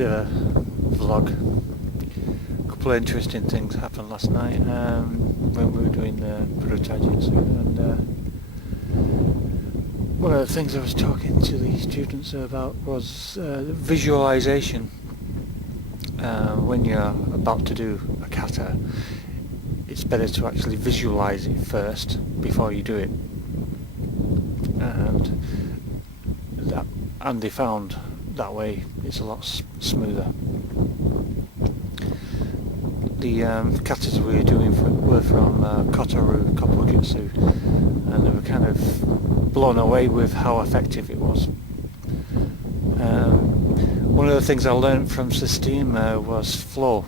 bit of a vlog. A couple of interesting things happened last night when we were doing the Proto-Taijutsu, and one of the things I was talking to the students about was visualization. When you're about to do a kata, it's better to actually visualize it first before you do it, and they found that way it's a lot smoother. The katas we were doing were from Kotaru Jutsu, and they were kind of blown away with how effective it was. One of the things I learned from Systeme was flow,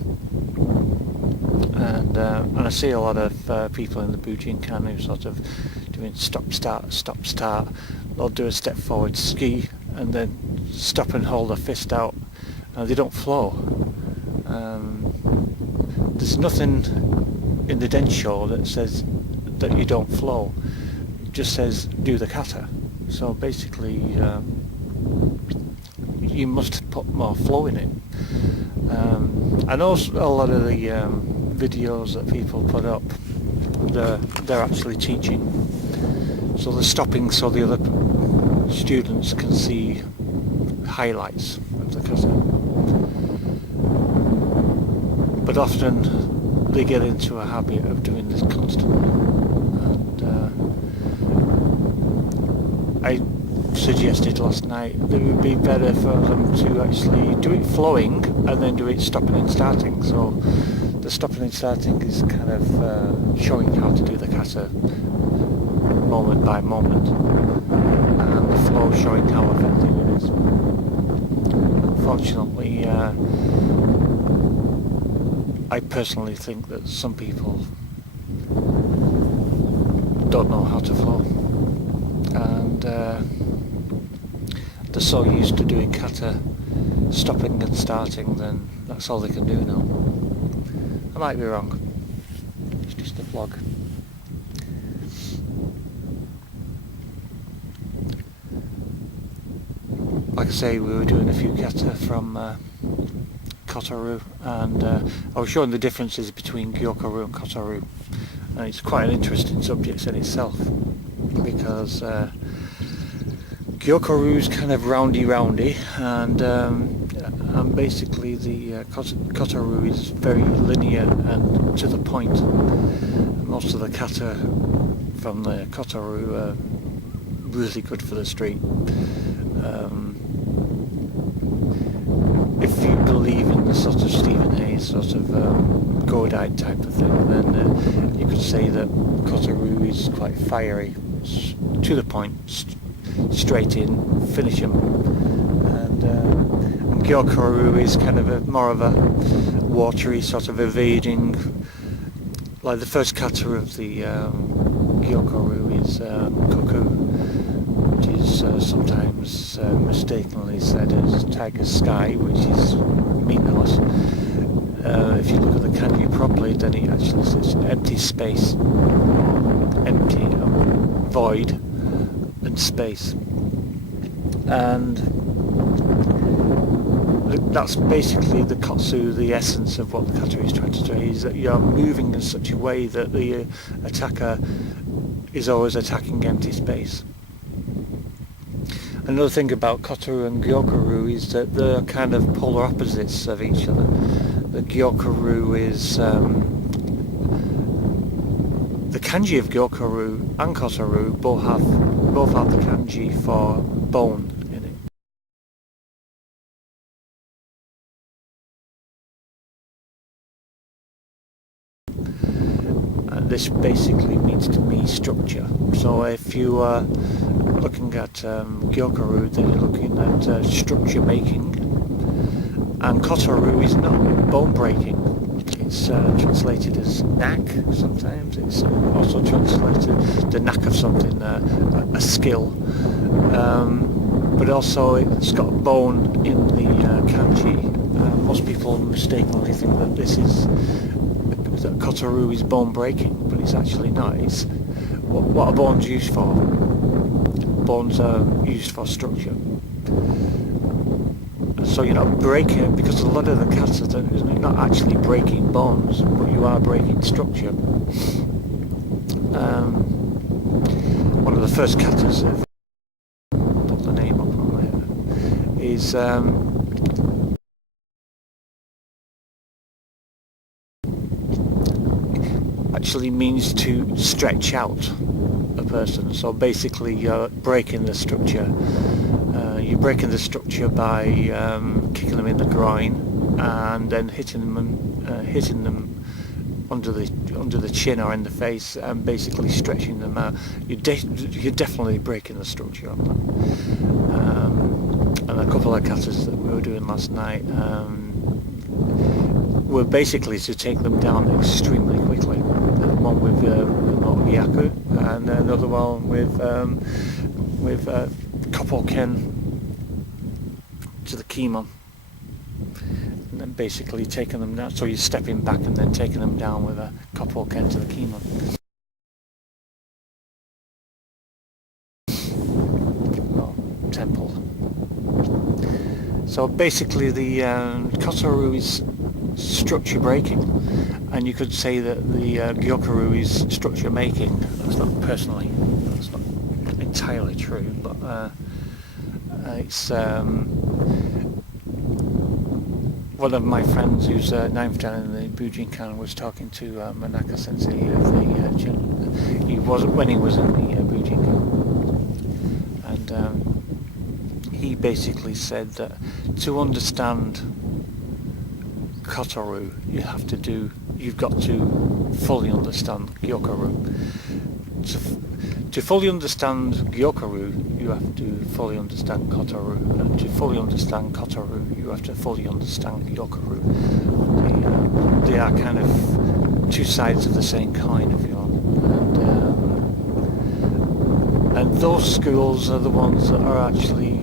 and I see a lot of people in the Bujinkan who sort of doing stop start. They'll do a step forward ski and then stop and hold a fist out. They don't flow. There's nothing in the Densho that says that you don't flow. It just says do the kata. So basically you must put more flow in it. I know a lot of the videos that people put up, they're actually teaching. So they're stopping so the other students can see highlights of the kata. But often they get into a habit of doing this constantly, and I suggested last night that it would be better for them to actually do it flowing and then do it stopping and starting. So the stopping and starting is kind of showing how to do the kata moment by moment, and the flow showing how effective it is. Unfortunately, I personally think that some people don't know how to flow, and they're so used to doing kata stopping and starting, then that's all they can do now. I might be wrong, it's just a vlog. Like I say, we were doing a few kata from Kotaru, and I was showing the differences between Gyokuru and Kotaru, and it's quite an interesting subject in itself, because Gyokuru is kind of roundy, and basically the Kotaru is very linear and to the point. Most of the kata from the Kotaru are really good for the street. If you believe in the sort of Stephen Hayes sort of Godite type of thing, then you could say that Kotaru is quite fiery, to the point, straight in, finish them, and Gyokuru is kind of more of a watery sort of evading. Like the first kata of the Gyokuru is Koku, which is sometimes mistakenly said as Tiger's Sky, which is meaningless. If you look at the kanji properly, then it actually says empty space, empty, void, and space. And that's basically the kotsu, the essence of what the kata is trying to say, is that you are moving in such a way that the attacker is always attacking empty space. Another thing about Kotaru and Gyokuru is that they're kind of polar opposites of each other. The Gyokuru is the kanji of Gyokuru and Kotaru both have the kanji for bone in it. And this basically means to me structure. So if you are looking at Gyokuru, then you're looking at structure making, and Kotaru is not bone breaking. It's translated as knack sometimes. It's also translated the knack of something, a skill. But also it's got bone in the kanji. Most people mistakenly think that that Kotaru is bone breaking, but it's actually not. It's what are bones used for? Bones are used for structure. So you're not breaking, because a lot of the kata, you're not actually breaking bones, but you are breaking structure. One of the first katas, if I put the name up on there, is actually means to stretch out a person. So basically you're breaking the structure. You're breaking the structure by kicking them in the groin and then hitting them under the chin or in the face, and basically stretching them out. You're definitely breaking the structure on them. And a couple of katas that we were doing last night were basically to take them down extremely quickly. One with Gyokko and another one with Kopo-ken to the Kimon, and then basically taking them down. So you're stepping back and then taking them down with a Kopo-ken to the Kimon. Oh, temple. So basically the Kotaru is structure breaking, and you could say that the Gyokuru is structure making. That's not entirely true, but it's one of my friends who's ninth dan in the Bujinkan was talking to Manaka Sensei of the he was when he was in the Bujinkan, and he basically said that to understand Kotaru, you've got to fully understand Gyokuru. To fully understand Gyokuru, you have to fully understand Kotaru, and to fully understand Kotaru, you have to fully understand Gyokuru. They are kind of two sides of the same coin, if you want. And those schools are the ones that are actually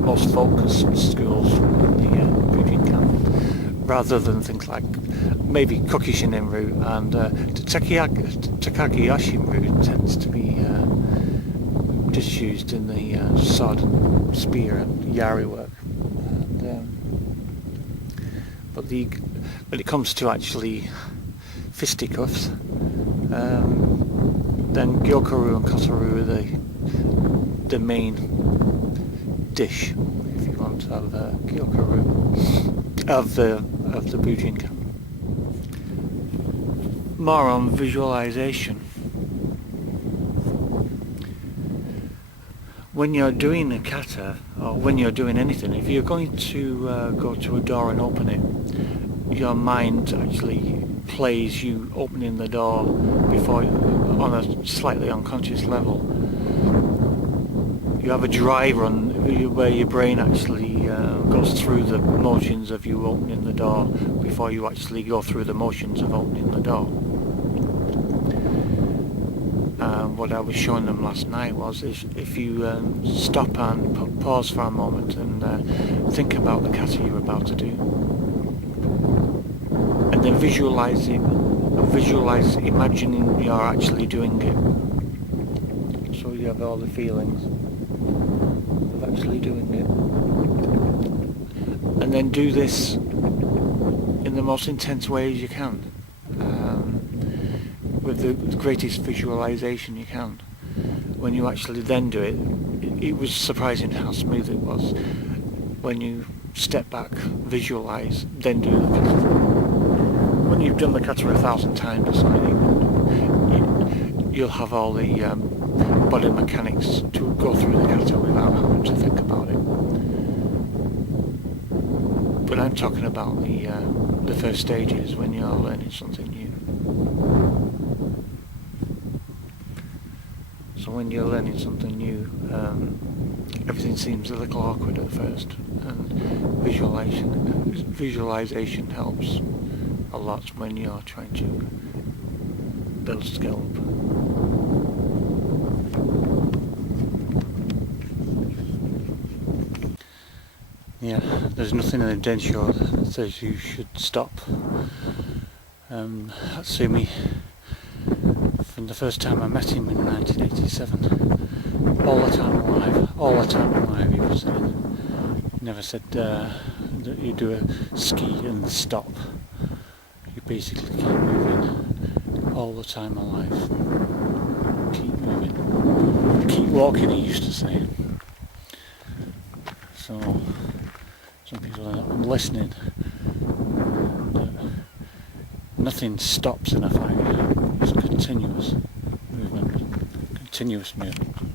most focused schools in the Bujinkan, rather than things like maybe Kokishinenru and Takagi Yoshinru tends to be just used in the sword and spear and yari work. And, but when it comes to actually fisticuffs, then Gyokuru and Kotaru are the main dish, if you want, of Gyokuru, of the Bujinkan. More on visualization. When you're doing a kata, or when you're doing anything, if you're going to go to a door and open it, your mind actually plays you opening the door before, on a slightly unconscious level. You have a dry run where your brain actually goes through the motions of you opening the door before you actually go through the motions of opening the door. What I was showing them last night was if you stop and pause for a moment and think about the kata you're about to do, and then visualize imagining you're actually doing it, so you have all the feelings of actually doing it, and then do this in the most intense way as you can, with the greatest visualization you can. When you actually then do it, it was surprising how smooth it was. When you step back, visualize, then do the kata. When you've done the kata 1,000 times or something, you'll have all the body mechanics to go through the kata without having to think about it. But I'm talking about the first stages when you're learning something new. So when you're learning something new, everything seems a little awkward at first, and visualization helps a lot when you're trying to build skill up. Yeah, there's nothing in the densho that says you should stop. Hatsumi, from the first time I met him in 1987, all the time alive, he was saying. Never said that you do a ski and stop. You basically keep moving all the time in life. Keep moving. Keep walking, he used to say. So, some people are not listening. Nothing stops in a fight. It's continuous movement. Continuous movement.